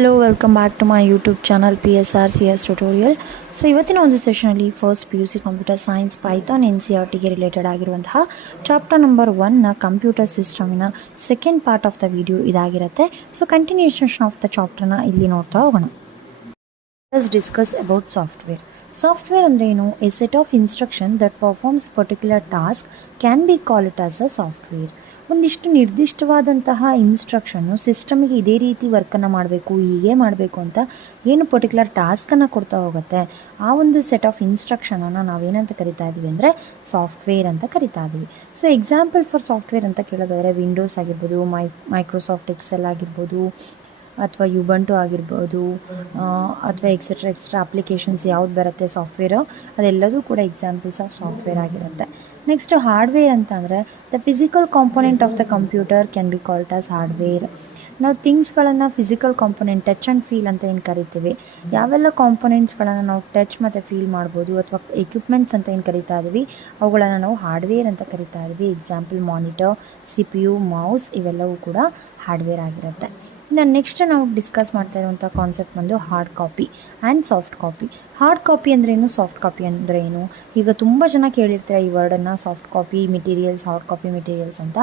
Hello, welcome back to my YouTube channel PSR CS tutorial. So ಇವತ್ತಿನ ಒಂದು ಸೆಷನಲ್ಲಿ first PUC computer science Python NCERTಗೆ related ಆಗಿರುವಂತಹ chapter number 1ನ computer ಸಿಸ್ಟಮಿನ second part of the video ಇದಾಗಿರುತ್ತೆ. So continuation of the ಚಾಪ್ಟರ್ನ ಇಲ್ಲಿ ನೋಡ್ತಾ ಹೋಗೋಣ. Let's discuss about software. Software ಅಂದರೆ ಏನು? A set of instruction that performs particular task can be call it as a software. ಒಂದಿಷ್ಟು ನಿರ್ದಿಷ್ಟವಾದಂತಹ ಇನ್ಸ್ಟ್ರಕ್ಷನ್ನು ಸಿಸ್ಟಮಿಗೆ ಇದೇ ರೀತಿ ವರ್ಕನ್ನು ಮಾಡಬೇಕು, ಹೀಗೆ ಮಾಡಬೇಕು ಅಂತ ಏನು ಪರ್ಟಿಕ್ಯುಲರ್ ಟಾಸ್ಕನ್ನು ಕೊಡ್ತಾ ಹೋಗುತ್ತೆ, ಆ ಒಂದು ಸೆಟ್ ಆಫ್ ಇನ್ಸ್ಟ್ರಕ್ಷನನ್ನು ನಾವೇನಂತ ಕರಿತಾ ಇದ್ದೀವಿ ಅಂದರೆ ಸಾಫ್ಟ್ವೇರ್ ಅಂತ ಕರಿತಾ ಇದ್ದೀವಿ. ಸೊ ಎಕ್ಸಾಂಪಲ್ ಫಾರ್ ಸಾಫ್ಟ್ವೇರ್ ಅಂತ ಕೇಳೋದಾದರೆ ವಿಂಡೋಸ್ ಆಗಿರ್ಬೋದು, ಮೈಕ್ರೋಸಾಫ್ಟ್ ಎಕ್ಸೆಲ್ ಆಗಿರ್ಬೋದು, ಅಥವಾ ಯುಬಂಟು ಆಗಿರ್ಬೋದು, ಅಥವಾ ಎಕ್ಸೆಟ್ರಾ ಅಪ್ಲಿಕೇಶನ್ಸ್ ಯಾವ್ದು ಬರುತ್ತೆ ಸಾಫ್ಟ್ವೇರು, ಅದೆಲ್ಲದೂ ಕೂಡ ಎಕ್ಸಾಂಪಲ್ಸ್ ಆಫ್ ಸಾಫ್ಟ್ವೇರ್ ಆಗಿರುತ್ತೆ. ನೆಕ್ಸ್ಟ್ ಹಾರ್ಡ್ವೇರ್ ಅಂತ ಅಂದರೆ the physical component of the computer can be called as hardware. ನಾವು ಥಿಂಗ್ಸ್ಗಳನ್ನು physical component, touch and feel ಅಂತ ಏನು ಕರಿತೀವಿ, ಯಾವೆಲ್ಲ ಕಾಂಪೊನೆಂಟ್ಸ್ಗಳನ್ನು ನಾವು ಟಚ್ ಮತ್ತು ಫೀಲ್ ಮಾಡ್ಬೋದು, ಅಥವಾ ಎಕ್ವಿಪ್ಮೆಂಟ್ಸ್ ಅಂತ ಏನು ಕರಿತಾ ಇದ್ದೀವಿ ಅವುಗಳನ್ನು ನಾವು ಹಾರ್ಡ್ವೇರ್ ಅಂತ ಕರಿತಾ ಇದ್ದೀವಿ. ಎಕ್ಸಾಂಪಲ್ ಮಾನಿಟರ್, CPU, ಮೌಸ್ ಇವೆಲ್ಲವೂ ಕೂಡ ಹಾರ್ಡ್ವೇರ್ ಆಗಿರುತ್ತೆ. ಇನ್ನು ನೆಕ್ಸ್ಟ್ ನಾವು ಡಿಸ್ಕಸ್ ಮಾಡ್ತಾ ಇರುವಂಥ ಕಾನ್ಸೆಪ್ಟ್ ಬಂದು hard copy and soft copy. Hard copy ಅಂದ್ರೇನು, ಸಾಫ್ಟ್ ಕಾಪಿ ಅಂದರೆ ಏನು? ಈಗ ತುಂಬ ಜನ ಕೇಳಿರ್ತಾರೆ ಈ ವರ್ಡನ್ನು, soft copy materials, hard copy materials ಅಂತ.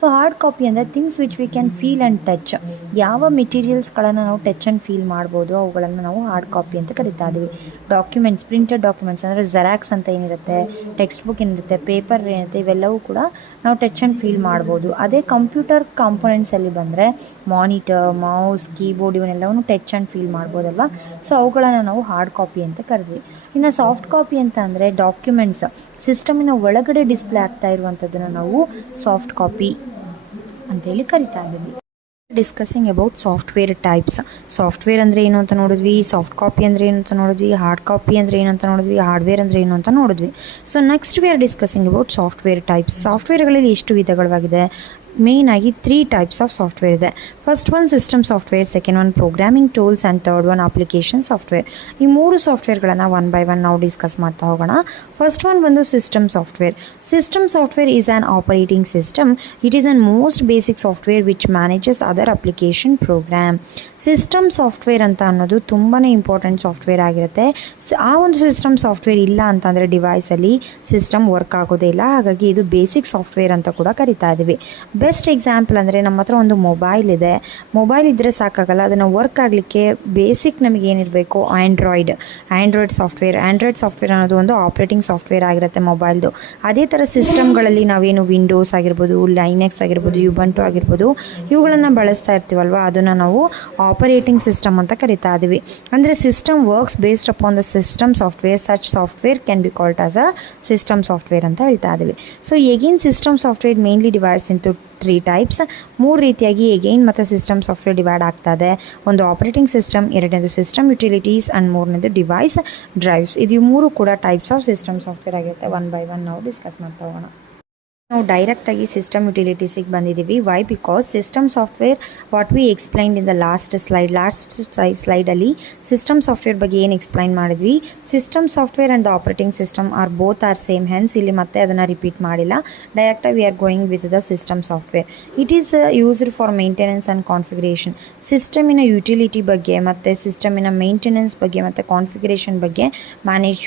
ಸೊ ಹಾರ್ಡ್ ಕಾಪಿ ಅಂದರೆ things which we can feel and touch. ಯಾವ ಮೆಟೀರಿಯಲ್ಸ್ಗಳನ್ನು ನಾವು ಟಚ್ ಆ್ಯಂಡ್ ಫೀಲ್ ಮಾಡ್ಬೋದು ಅವುಗಳನ್ನು ನಾವು ಹಾರ್ಡ್ ಕಾಪಿ ಅಂತ ಕರಿತಾ ಇದ್ದೀವಿ. ಡಾಕ್ಯುಮೆಂಟ್ಸ್, ಪ್ರಿಂಟೆಡ್ ಡಾಕ್ಯುಮೆಂಟ್ಸ್ ಅಂದರೆ ಜೆರಾಕ್ಸ್ ಅಂತ ಏನಿರುತ್ತೆ, ಟೆಕ್ಸ್ಟ್ ಬುಕ್ ಏನಿರುತ್ತೆ, ಪೇಪರ್ ಏನಿರುತ್ತೆ, ಇವೆಲ್ಲವೂ ಕೂಡ ನಾವು ಟಚ್ ಆ್ಯಂಡ್ ಫೀಲ್ ಮಾಡ್ಬೋದು. ಅದೇ ಕಂಪ್ಯೂಟರ್ ಕಾಂಪೊನೆಂಟ್ಸಲ್ಲಿ ಬಂದರೆ ಮಾನಿಟರ್, ಮೌಸ್, ಕೀಬೋರ್ಡ್ ಇವನ್ನೆಲ್ಲವನ್ನು ಟಚ್ ಆ್ಯಂಡ್ ಫೀಲ್ ಮಾಡ್ಬೋದಲ್ವ. ಸೊ ಅವುಗಳನ್ನು ನಾವು ಹಾರ್ಡ್ ಕಾಪಿ ಅಂತ ಕರೆದ್ವಿ. ಇನ್ನು ಸಾಫ್ಟ್ ಕಾಪಿ ಅಂತ ಅಂದರೆ ಡಾಕ್ಯುಮೆಂಟ್ಸ್ ಸಿಸ್ಟಮಿನ ಒಳಗಡೆ ಡಿಸ್ಪ್ಲೇ ಆಗ್ತಾ ಇರುವಂಥದ್ದನ್ನು ನಾವು ಸಾಫ್ಟ್ ಕಾಪಿ ಅಂತೇಳಿ ಕರಿತಾ ಇದ್ದೀವಿ. Discussing about software types. Software ಅಂದರೆ ಏನು ಅಂತ ನೋಡಿದ್ವಿ, ಸಾಫ್ಟ್ ಕಾಪಿ ಅಂದರೆ ಏನು ಅಂತ ನೋಡಿದ್ವಿ, ಹಾರ್ಡ್ ಕಾಪಿ ಅಂದರೆ ಏನು ಅಂತ ನೋಡಿದ್ವಿ, ಹಾರ್ಡ್ವೇರ್ ಅಂದರೆ ಏನು ಅಂತ ನೋಡಿದ್ವಿ. So next we are discussing about software types. ಸಾಫ್ಟ್ವೇರ್ಗಳಲ್ಲಿ ಎಷ್ಟು ವಿಧಗಳಾಗಿದೆ? ಮೇನ್ ಆಗಿ 3 ಟೈಪ್ಸ್ ಆಫ್ ಸಾಫ್ಟ್ವೇರ್ ಇದೆ. First one system software, second one programming tools and third one application software. ಈ 3 ಸಾಫ್ಟ್ವೇರ್ಗಳನ್ನು ಒನ್ ಬೈ ಒನ್ ನಾವು ಡಿಸ್ಕಸ್ ಮಾಡ್ತಾ ಹೋಗೋಣ. ಫಸ್ಟ್ ಒನ್ ಬಂದು system software. System software is an operating system. It is on most basic software which manages other application program. System software ಅಂತ ಅನ್ನೋದು ತುಂಬಾ important software ಆಗಿರುತ್ತೆ. ಆ ಒಂದು ಸಿಸ್ಟಮ್ ಸಾಫ್ಟ್ವೇರ್ ಇಲ್ಲ ಅಂತಂದರೆ ಡಿವೈಸಲ್ಲಿ ಸಿಸ್ಟಮ್ ವರ್ಕ್ ಆಗೋದೇ ಇಲ್ಲ. ಹಾಗಾಗಿ ಇದು ಬೇಸಿಕ್ ಸಾಫ್ಟ್ವೇರ್ ಅಂತ ಕೂಡ ಕರಿತಾ ಇದ್ದೀವಿ. ಬೆಸ್ಟ್ ಎಕ್ಸಾಂಪಲ್ ಅಂದರೆ ನಮ್ಮ ಹತ್ರ ಒಂದು ಮೊಬೈಲ್ ಇದೆ. ಮೊಬೈಲ್ ಇದ್ದರೆ ಸಾಕಾಗಲ್ಲ, ಅದನ್ನು ವರ್ಕ್ ಆಗಲಿಕ್ಕೆ ಬೇಸಿಕ್ ನಮಗೆ ಏನಿರಬೇಕು, ಆ್ಯಂಡ್ರಾಯ್ಡ್ ಸಾಫ್ಟ್ವೇರ್. ಆ್ಯಂಡ್ರಾಯ್ಡ್ ಸಾಫ್ಟ್ವೇರ್ ಅನ್ನೋದು ಒಂದು ಆಪ್ರೇಟಿಂಗ್ ಸಾಫ್ಟ್ವೇರ್ ಆಗಿರುತ್ತೆ ಮೊಬೈಲ್ದು. ಅದೇ ಥರ ಸಿಸ್ಟಮ್ಗಳಲ್ಲಿ ನಾವೇನು ವಿಂಡೋಸ್ ಆಗಿರ್ಬೋದು, ಲೈನೆಕ್ಸ್ ಆಗಿರ್ಬೋದು, ಯುಬಂಟು ಆಗಿರ್ಬೋದು, ಇವುಗಳನ್ನು ಬಳಸ್ತಾ ಇರ್ತೀವಲ್ವ, ಅದನ್ನು ನಾವು ಆಪರೇಟಿಂಗ್ ಸಿಸ್ಟಮ್ ಅಂತ ಕರಿತಾ ಇದ್ದೀವಿ. ಅಂದರೆ system works based upon the system software. Such software can be called as a system software ಅಂತ ಹೇಳ್ತಾ ಇದ್ದೀವಿ. So again system software mainly divides into 3 types. 3 ರೀತಿಯಾಗಿ ಎಗೈನ್ ಮತ್ತು ಸಿಸ್ಟಮ್ ಸಾಫ್ಟ್ವೇರ್ ಡಿವೈಡ್ ಆಗ್ತದೆ. ಒಂದು ಆಪರೇಟಿಂಗ್ ಸಿಸ್ಟಮ್, ಎರಡನೇದು ಸಿಸ್ಟಮ್ ಯುಟಿಲಿಟೀಸ್ ಆ್ಯಂಡ್ ಮೂರನೇದು device drives. ಇದು 3 ಕೂಡ ಟೈಪ್ಸ್ ಆಫ್ ಸಿಸ್ಟಮ್ ಸಾಫ್ಟ್ವೇರ್ ಆಗಿರುತ್ತೆ. ಒನ್ ಬೈ ಒನ್ ನಾವು ಡಿಸ್ಕಸ್ ಮಾಡ್ತಾ ಹೋಗೋಣ. ನಾವು ಡೈರೆಕ್ಟಾಗಿ ಸಿಸ್ಟಮ್ ಯುಟಿಲಿಟೀಸಿಗೆ ಬಂದಿದ್ದೀವಿ. Y? Because system software what we explained in the last ಸ್ಲೈಡಲ್ಲಿ ಸಿಸ್ಟಮ್ ಸಾಫ್ಟ್ವೇರ್ ಬಗ್ಗೆ ಏನು ಎಕ್ಸ್ಪ್ಲೈನ್ ಮಾಡಿದ್ವಿ, system software and the operating system both are same. Hence ಇಲ್ಲಿ ಮತ್ತೆ ಅದನ್ನು ರಿಪೀಟ್ ಮಾಡಿಲ್ಲ. ಡೈರೆಕ್ಟಾಗಿ we are going with the system software. It is used for maintenance and configuration. ಸಿಸ್ಟಮಿನ ಯುಟಿಲಿಟಿ ಬಗ್ಗೆ ಮತ್ತು ಸಿಸ್ಟಮಿನ ಮೇಂಟೆನೆನ್ಸ್ ಬಗ್ಗೆ ಮತ್ತು ಕಾನ್ಫಿಗರೇಷನ್ ಬಗ್ಗೆ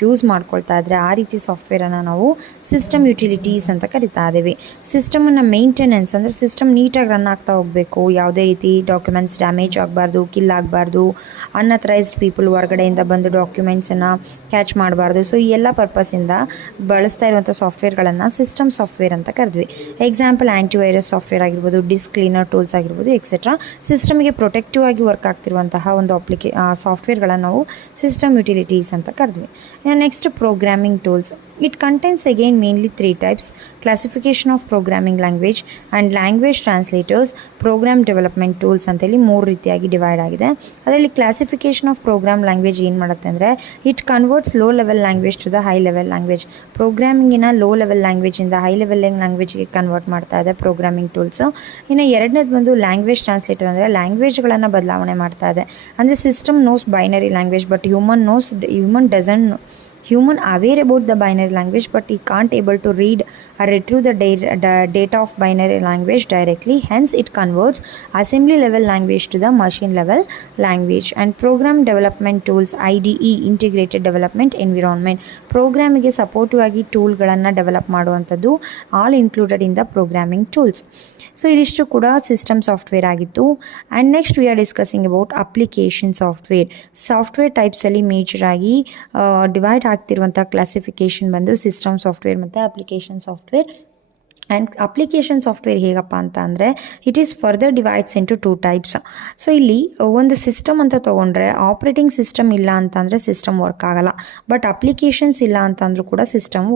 ಯೂಸ್ ಮಾಡ್ಕೊಳ್ತಾ ಇದ್ರೆ ಆ ರೀತಿ ಸಾಫ್ಟ್ವೇರನ್ನು ನಾವು ಸಿಸ್ಟಮ್ ಯುಟಿಲಿಟೀಸ್ ಅಂತ ಕರಿತಾ ಇದ್ದೀವಿ. ಸಿಸ್ಟಮನ್ನು ಮೇಂಟೆನೆನ್ಸ್ ಅಂದರೆ ಸಿಸ್ಟಮ್ ನೀಟಾಗಿ ರನ್ ಆಗ್ತಾ ಹೋಗಬೇಕು, ಯಾವುದೇ ರೀತಿ ಡಾಕ್ಯುಮೆಂಟ್ಸ್ ಡ್ಯಾಮೇಜ್ ಆಗಬಾರ್ದು, ಕಿಲ್ ಆಗಬಾರ್ದು, ಅನ್ಅಥರೈಸ್ಡ್ ಪೀಪಲ್ ಹೊರಗಡೆಯಿಂದ ಬಂದು ಡಾಕ್ಯುಮೆಂಟ್ಸನ್ನು ಕ್ಯಾಚ್ ಮಾಡಬಾರ್ದು. ಸೊ ಈ ಎಲ್ಲ ಪರ್ಪಸ್ಸಿಂದ ಬಳಸ್ತಾ ಇರುವಂಥ ಸಾಫ್ಟ್ವೇರ್ಗಳನ್ನು ಸಿಸ್ಟಮ್ ಸಾಫ್ಟ್ವೇರ್ ಅಂತ ಕರೆದ್ವಿ. ಎಕ್ಸಾಂಪಲ್ ಆ್ಯಂಟಿವೈರಸ್ ಸಾಫ್ಟ್ವೇರ್ ಆಗಿರ್ಬೋದು, ಡಿಸ್ಕ್ ಕ್ಲೀನರ್ ಟೂಲ್ಸ್ ಆಗಿರ್ಬೋದು, ಎಕ್ಸೆಟ್ರಾ. ಸಿಸ್ಟಮಿಗೆ ಪ್ರೊಟೆಕ್ಟಿವ್ ಆಗಿ ವರ್ಕ್ ಆಗ್ತಿರುವಂತಹ ಒಂದು ಸಾಫ್ಟ್ವೇರ್ಗಳನ್ನು ನಾವು ಸಿಸ್ಟಮ್ ಯುಟಿಲಿಟೀಸ್ ಅಂತ ಕರೆದ್ವಿ. Next programming tools. It contains again mainly 3 types: classification of programming language and language translators, program development tools ಅಂತೇಳಿ 3 ರೀತಿಯಾಗಿ ಡಿವೈಡ್ ಆಗಿದೆ. ಅದರಲ್ಲಿ ಕ್ಲಾಸಿಫಿಕೇಷನ್ ಆಫ್ ಪ್ರೋಗ್ರಾಮ್ ಲ್ಯಾಂಗ್ವೇಜ್ ಏನು ಮಾಡುತ್ತೆ ಅಂದರೆ it converts low level language to the high level language. ಪ್ರೋಗ್ರಾಮಿಂಗಿನ low level ಲ್ಯಾಂಗ್ವೇಜಿಂದ high level ಲ್ಯಾಂಗ್ವೇಜ್ಗೆ ಕನ್ವರ್ಟ್ ಮಾಡ್ತಾ ಇದೆ ಪ್ರೋಗ್ರಾಮಿಂಗ್ ಟೂಲ್ಸು. ಇನ್ನು ಎರಡನೇದು ಬಂದು ಲ್ಯಾಂಗ್ವೇಜ್ ಟ್ರಾನ್ಸ್ಲೇಟರ್ ಅಂದರೆ ಲ್ಯಾಂಗ್ವೇಜ್ಗಳನ್ನು ಬದಲಾವಣೆ ಮಾಡ್ತಾ ಇದೆ. ಅಂದರೆ system knows binary language but human doesn't human aware about the binary language, but he can't able to read or retrieve the data of binary language directly. Hence it converts assembly level language to the machine level language. And program development tools, IDE, integrated development environment, ಪ್ರೋಗ್ರಾಮಿಗೆ supportive ಆಗಿ ಟೂಲ್ಗಳನ್ನು develop ಮಾಡುವಂಥದ್ದು all included in the programming tools. So ಇದಿಷ್ಟು ಕೂಡ system software ಆಗಿತ್ತು. And next we are discussing about application software ಟೈಪ್ಸಲ್ಲಿ ಮೇಜರಾಗಿ divide ಆಗ್ತಿರುವಂಥ ಕ್ಲಾಸಿಫಿಕೇಷನ್ ಬಂದು ಸಿಸ್ಟಮ್ ಸಾಫ್ಟ್ವೇರ್ ಮತ್ತು application software. And application software ಹೇಗಪ್ಪ ಅಂತ ಅಂದರೆ it is further divides into 2 types. So ಇಲ್ಲಿ ಒಂದು ಸಿಸ್ಟಮ್ ಅಂತ ತೊಗೊಂಡ್ರೆ ಆಪ್ರೇಟಿಂಗ್ ಸಿಸ್ಟಮ್ ಇಲ್ಲ ಅಂತಂದರೆ ಸಿಸ್ಟಮ್ ವರ್ಕ್ ಆಗಲ್ಲ, ಬಟ್ ಅಪ್ಲಿಕೇಶನ್ಸ್ ಇಲ್ಲ ಅಂತಂದ್ರೂ ಕೂಡ ಸಿಸ್ಟಮ್